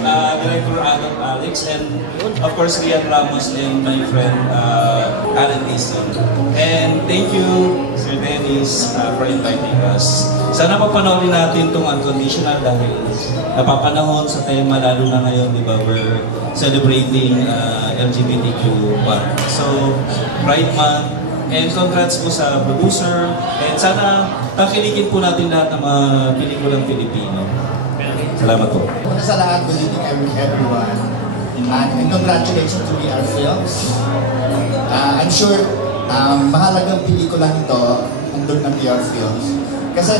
Director Adolf Alex, and of course Rian Ramos and my friend Alan Easton. And thank you, Sir Dennis, for inviting us. Sana papanoorin natin itong Unconditional dahil napapanahon sa tema, lalo na ngayon, di ba, we're celebrating LGBTQ month. So, Pride Month, and congrats po sa producer, and sana takiligin po natin lahat ng mga pelikulang Pilipino. Salamat po. Una sa lahat, good evening everyone. And congratulations to VR Films. I'm sure mahalagang pelikula nito nandun ng VR Films. Kasi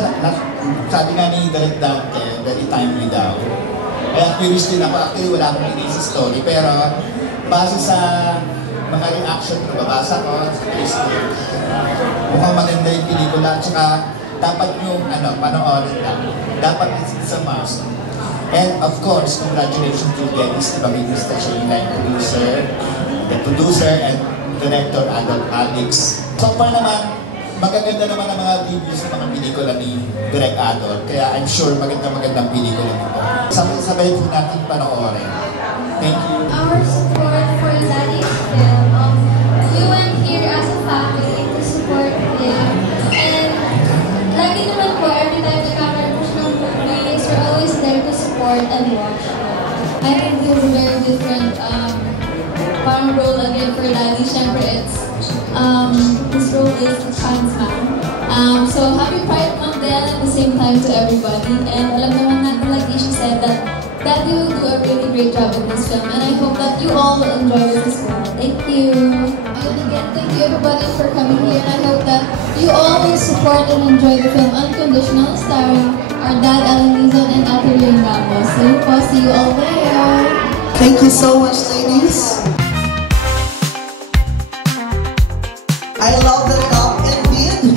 sabi nga ni Direk Dante, very timely daw. Kaya curious din ako, actually wala akong inis sa story, pero base sa mga reaction na babasa ko sa Facebook, mukhang maganda yung pelikula, at saka dapat yung panoorin lang. Dapat it's a must. And of course, congratulations to Dennis, diba, Mr. Shane, the producer and director Adolf Alex. So far naman, magaganda naman ang mga reviews ng mga pelikula ni Direk Adolf, kaya I'm sure magandang pelikula nito. Sabay po natin panoorin. Thank you. Our support for Daddy's film, we went here as a family to support him. And lagi naman po, every time the camera push ng movies, we're always there to support and watch. I think this is a very different parang role again for Daddy. Siyempre, his role is a trans man. So happy Pride Month then at the same time to everybody. And alam naman natin, like Isha said, that Daddy will do a really great job in this film. And I hope that you all will enjoy this as well. Thank you. And again, thank you everybody for coming here. And I hope that you all will support and enjoy the film Unconditional, starring our dad, Alan Easton, and Ate Rian Ramos. So we'll see you all there. Thank you so much, ladies. I love the cup indeed.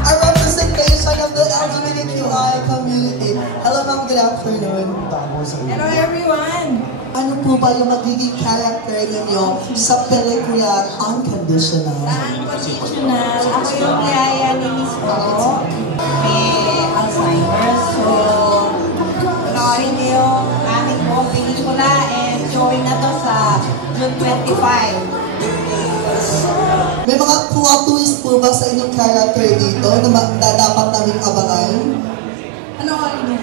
A representation of the LGBTQI community. Hello ma'am, good afternoon. Hello everyone. Ano po ba yung magiging character ninyo sa pelikula Unconditional? Sa Unconditional, ako yung yaya ni Miss Pro. May Alzheimer's. So, panoorin niyo yung aming buong pelikula and showing na to sa June 25. May mga plot twist po ba sa inyong character dito na dapat namin abangan? Ano ka rin yun?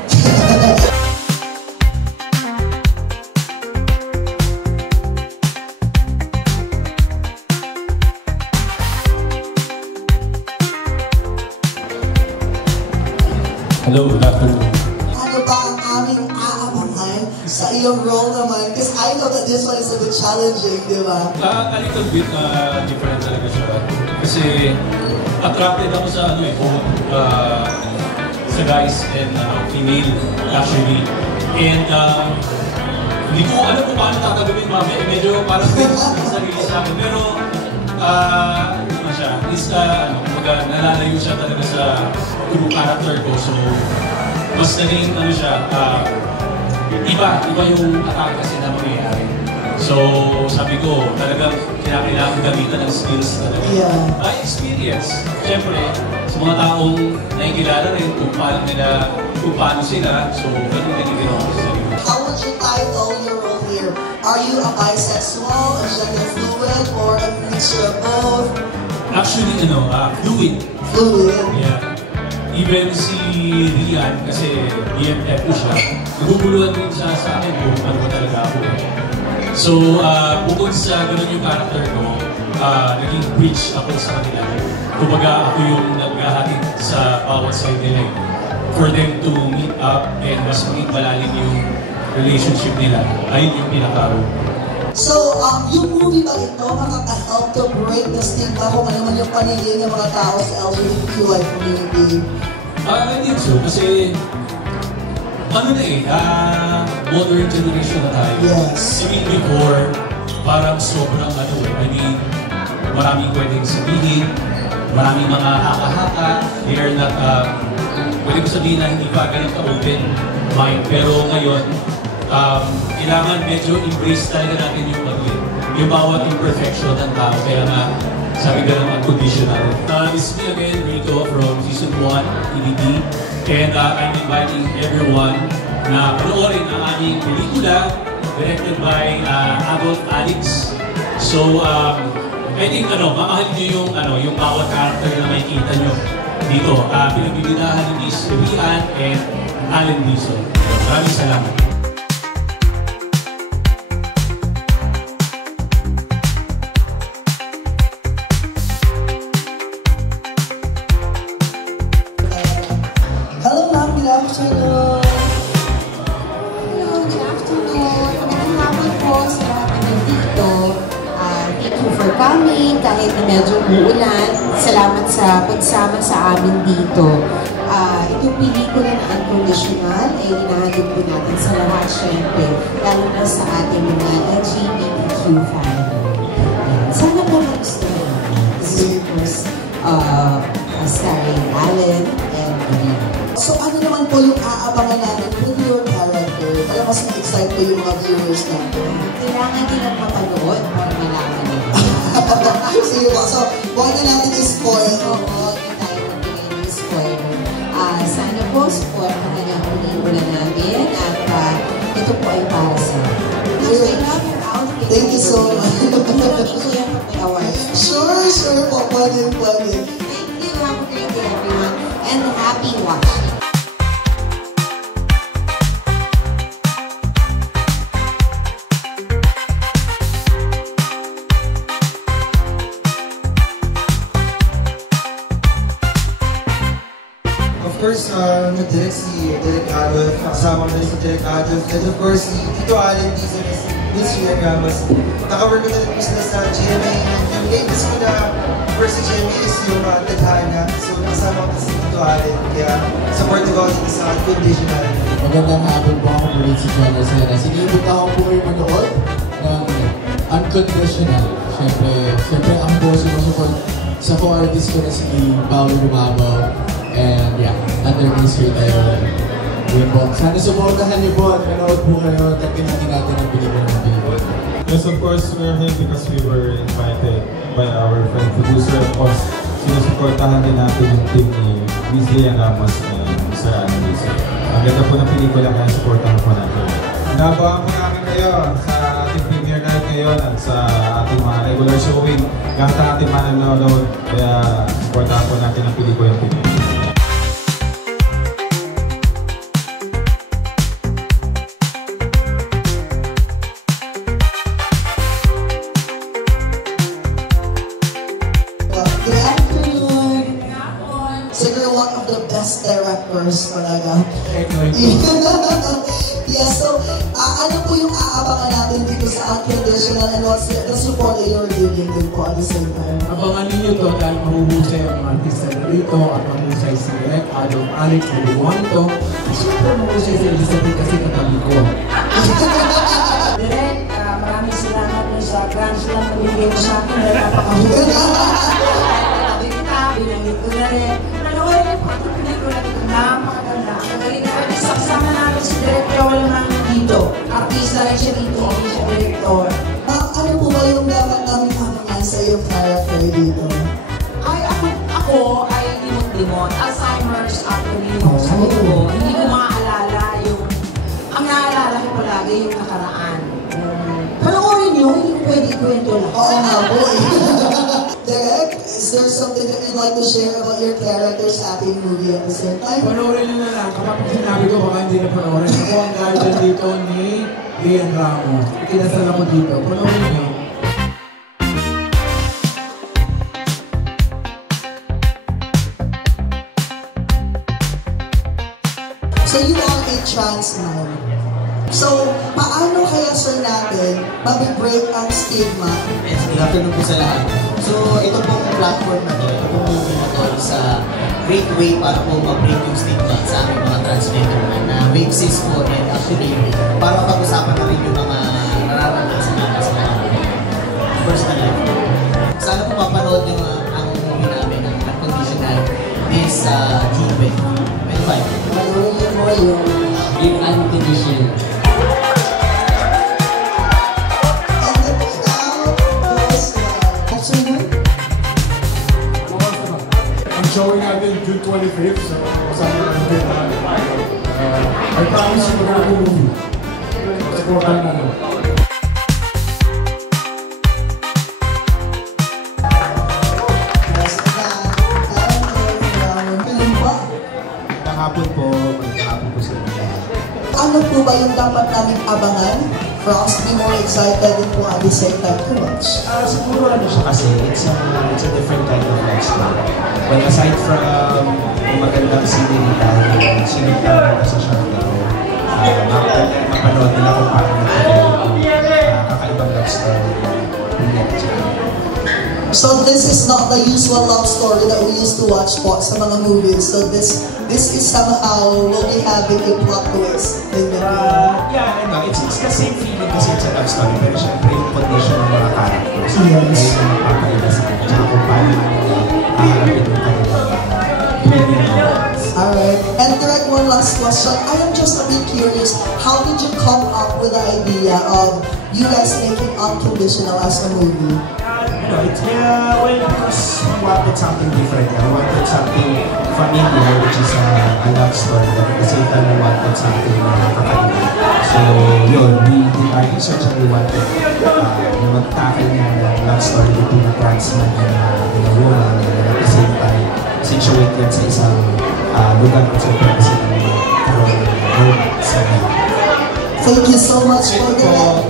Hello, good afternoon. Ano ba ang aming aabangan sa iyong role naman? Because I know that this one is a bit challenging, di ba? A little bit different talaga siya. Kasi attracted ako sa sa guys and female actually. And hindi ko alam kung paano tatagawin mamaya. Medyo parang sa sarili sa akin. Pero ano siya, is nalalayo siya talaga sa true character ko. So mas naging siya, iba yung atake kasi na mangyayari. So, sabi ko, talagang kailangan gamitan ng skills talaga. Yeah. Experience. Siyempre, sa mga taong nakikilala rin kung paano sila. So, ganun din yung ginawa ko sa sarili. How would you title your role here? Are you a bisexual, a gender fluid, or a mixture of both? Actually, fluid. Fluid? Yeah. Even si Rian, kasi BFF ko siya, naguguluhan din siya sa akin kung ano ba talaga ako. So, bukod sa ganun yung character ko, naging bridge ako sa kanila. Kumbaga, ako yung naghahatid sa bawat side nila for them to meet up and mas maging malalim yung relationship nila. Ayun yung pinaka-role. So, yung movie ba ito makaka-help to break the stigma kung ano man yung paningin ng mga tao sa LGBTQI community? I think so, kasi modern generation na tayo. Yes. I mean, before, parang sobrang maraming pwedeng sabihin, maraming mga haka-haka, they are not, pwede ko sabihin na hindi pa ganun ka-open mind, pero ngayon, kailangan medyo embrace talaga natin yung bawat imperfection ng tao, kaya nga, sabi ka ng Unconditional. This is me again, Rico from Season 1, TVD, and I'm inviting everyone na panoorin ang aming pelikula directed by Adolf Alex. So, I think mamahalin niyo yung bawat character na makikita niyo dito. Pinagbibidahan ni Miss Rian and Allen Dizon. Maraming salamat. Hello ma'am, good afternoon. Hello, good afternoon. Magandang hapon po sa lahat ng nandito. Thank you for coming. Kahit na medyo uulan, salamat sa pagsama sa amin dito. Itong pelikula na Unconditional ay hinahatid po natin sa lahat, syempre, lalo na sa ating mga LGBTQ family. Sana po magustuhan. This is of course starring Allen and Rian. So ano naman po yung aabangan natin with your character? Para mas na-excite po yung mga viewers natin. Kailangan din ang mapanood para malaman nito. Sige po, so huwag na natin i-spoil. Oo, hindi tayo mag-spoil. Sana po, support ang kanyang pelikula namin at ito po ay para sa I love your outfit. Thank you so much. Thank you for my awards. Sure po, pwede. Thank you. Have a great day, everyone. And happy watching. Of course, nag-direct si Direk Adolf, kasama na rin si Direk Adolf, and of course, si Tito Allen Dizon is Miss Rian Ramos. Nakawork ko na rin po sila sa GMA, and yung latest ko na first sa GMA is yung Tadhana. So, kasama ko si Tito Allen, kaya support ko ako sa Unconditional. Magandang hapon po, ako po rin si John Rosena. Sinibot ako po kayo manood ng Unconditional. Siyempre ako po sinusupport sa co-artist ko na si Paolo Lumabaw. And yeah, under Miss Rian tayo. Yun po. Sana supportahan niyo po at manood po kayo at pinagin natin ang pelikula ng pelikula. Yes, of course, we're here because we were invited by our friend producer. Of course, sinusuportahan din natin yung team ni Miss Rian Ramos and Sir Allen Dizon. Ang ganda po ng pelikula kaya supportahan po natin. Inabahan po namin kayo sa ating premiere night ngayon at sa ating mga regular showing. Lahat ng ating mananood, kaya supportahan po natin ang pelikula yung pelikula. Good afternoon. So you're one of the best directors talaga. Yeah, so ano po yung aabangan natin dito sa Unconditional and what's the support that you're giving din po at the same time? Abangan ninyo to dahil mahuhusay ang mga artista na dito at mahusay si Direk Adolf Alex na gumawa nito. Siyempre mahusay si Elizabeth kasi katabi ko. Direk, maraming salamat po sa grants lang na binigay mo sa akin dahil napakahusay. Sabi kita, binanggit ko na rin. Nanoorin niyo po ito pelikula dito. Napakaganda. Ang galing na artist. Kasama namin si Director wala namin dito. Artista rin siya dito, hindi siya director. Ano po ba yung dapat namin abangan sa iyong character dito? Ay, ako ay limot-limot. Alzheimer's actually yung sabi ko. Hindi ko maaalala yung... Ang naaalala ko palagi yung nakaraan. Panoorin nyo, hindi ko pwede ikwento lang. Oo nga po eh. Derek, is there something that you'd like to share about your character's ating movie at the same time? Panoorin nyo na lang. Kapag sinabi ko, baka hindi na panoorin. Ako ang guardian dito ni Rian Ramos. Ikinasal ako dito. Panoorin nyo. So you are a trans man. So, paano kaya sir natin mabibreak ang stigma? Yes, good afternoon po sa lahat. So, ito pong platform na to, ito pong movie na to is a great way para po ma-break yung stigma sa aming mga transgender na we exist po and actually para pag-usapan na rin yung mga nararanasan natin sa mga personal life. Sana po mapanood yung ang movie namin, ang Unconditional, this June 25. Panoorin niyo po yung Unconditional. Showing natin June 25th, so sana natin I promise you we're gonna bagong movie. Supportan na lang. Hapon po sa inyo. Ano po ba yung dapat namin abangan for us to be more excited and po at the same time to watch? Siguro ano siya kasi, it's a different kind of love story. Well, aside from magandang scenery dahil sinigtawag sa Siargao, mapanood nila kung paano kakaibang love story. So this is not the usual love story that we used to watch po sa mga movies. So this is somehow will be having a plot twist. Yeah, it's the same feeling kasi it's a love story. Pero syempre yung condition ng mga characters. Yes. Kaya yung mapapalala sa kanya. Tsaka kung paano haharapin yung kanilang Alright. And direct one last question. I am just a bit curious. How did you come up with the idea of you guys making Unconditional as a movie? Because we wanted something different. We wanted something familiar, which is a love story. But at the same time, we wanted something kakaiba. So, yun, we are research and we wanted mag-tackle ng love story between a trans man and a woman. And at the same time, situate yan sa isang lugar kung saan pwede sila romance. Thank you so much for that.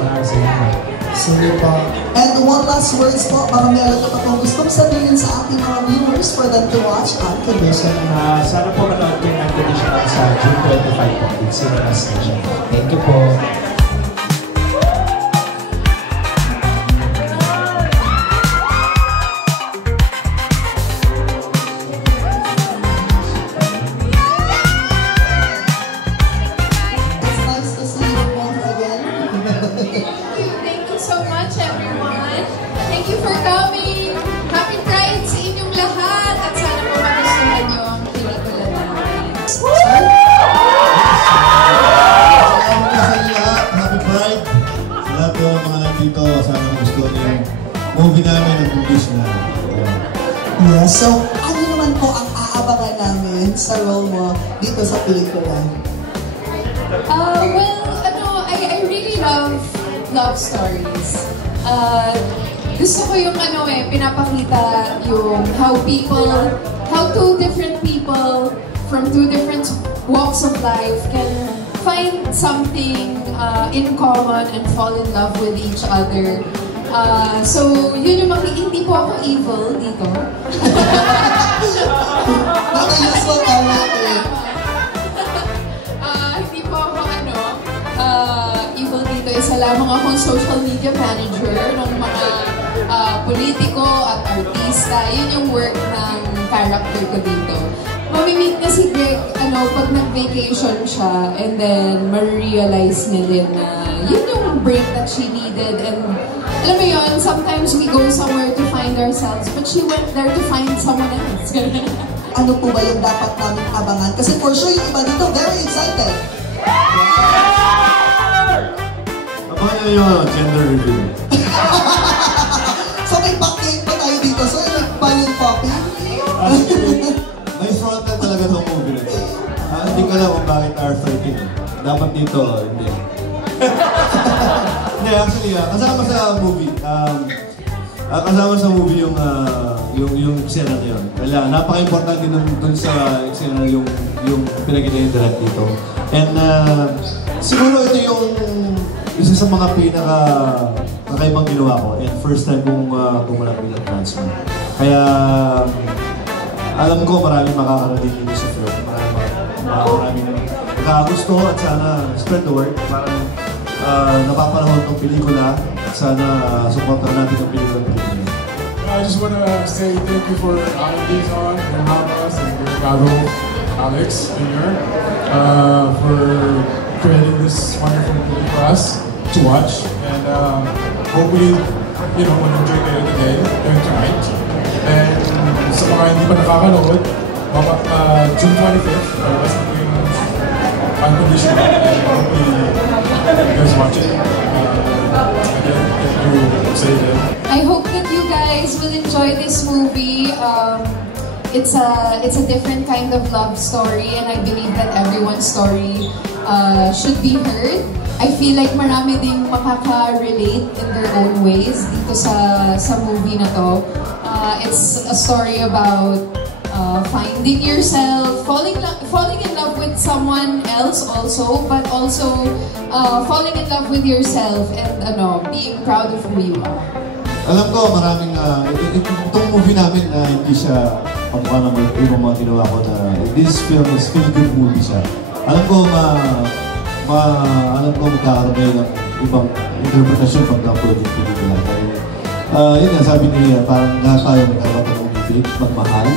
Sige po. And one last words po, baka meron ka pa kung gustong sabihin sa ating mga viewers for them to watch Unconditional. Sana po manood kayo ng Unconditional sa June 25 po. It's in the station. Thank you po. It's nice to see you both again. Thank you so much, everyone. Thank you for coming. Happy Pride sa inyong lahat. At sana po magustuhan niyo ang pelikula namin. Salamat po sa inyo lahat. Happy Pride. Sa lahat po ng mga nandito, sana gusto niyo yung movie namin ang Unconditional. Yeah, so ano naman po ang aabangan namin sa role mo dito sa pelikula? I really love love stories. Gusto ko yung pinapakita yung how two different people from two different walks of life can find something in common and fall in love with each other. So, yun yung hindi po ako evil dito. Hindi po ako evil dito. Isa lamang akong social media manager ng mga politiko at artista. Yun yung work ng character ko dito. Mamimit na si Greg, pag nag-vacation siya, and then ma-realize niya din na yun yung break that she needed. And alam mo yun, sometimes we go somewhere to find ourselves, but she went there to find someone else. Ano po ba yung dapat namin abangan? Kasi for sure, yung iba dito, very excited. Abangan nyo yung gender reveal. So may backdate pa tayo dito. So may balloon popping. May frontal talaga itong movie na ito. Hindi ko alam kung bakit R13. Dapat dito, hindi. Hindi, actually, kasama sa movie. Kasama sa movie yung eksena na yun. Kaya napaka-importante dun sa eksena yung pinakita yung direct dito. And siguro ito yung isa sa mga pinaka-kakaibang ginawa ko. And first time kong gumanap bilang trans man. Kaya alam ko maraming makakarating dito sa film. Maraming nakakagusto at sana spread the word. Parang napapanahon ng pelikula at sana supportan natin ang pelikula. I just want to say thank you for having these on and Hamas and Ricardo, Alex, and your for creating this wonderful movie for us to watch. And hopefully, we'll enjoy kayo today and tonight. And sa mga hindi pa nakakanood, June 25th, palabas na yung Unconditional. And hopefully, you guys watch it. Again, thank you, say it. I hope that you guys will enjoy this movie. it's a different kind of love story, and I believe that everyone's story should be heard. I feel like marami ding makaka-relate in their own ways dito sa movie na to. It's a story about finding yourself, falling in love with someone else also, but also falling in love with yourself and being proud of who you are. Alam ko maraming itong movie namin hindi siya kamukha ng ibang mga ginawa ko na this film is feel good movie siya. Alam ko magkakaroon kayo ng ibang interpretasyon pag na-upload yung pelikula. Yun nga, sabi niya, parang lahat tayo magkakaroon ng umibig, magmahal,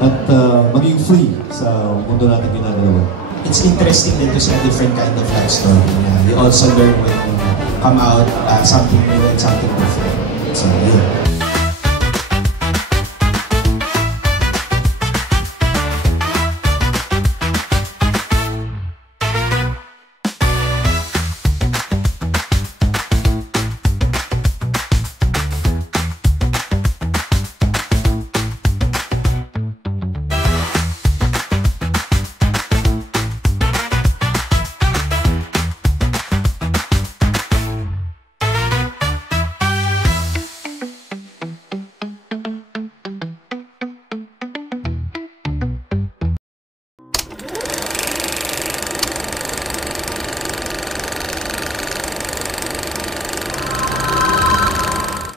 at maging free sa mundo natin ginagawa. It's interesting din to see a different kind of life story. You also learn when you come out something new and something different. So, yun.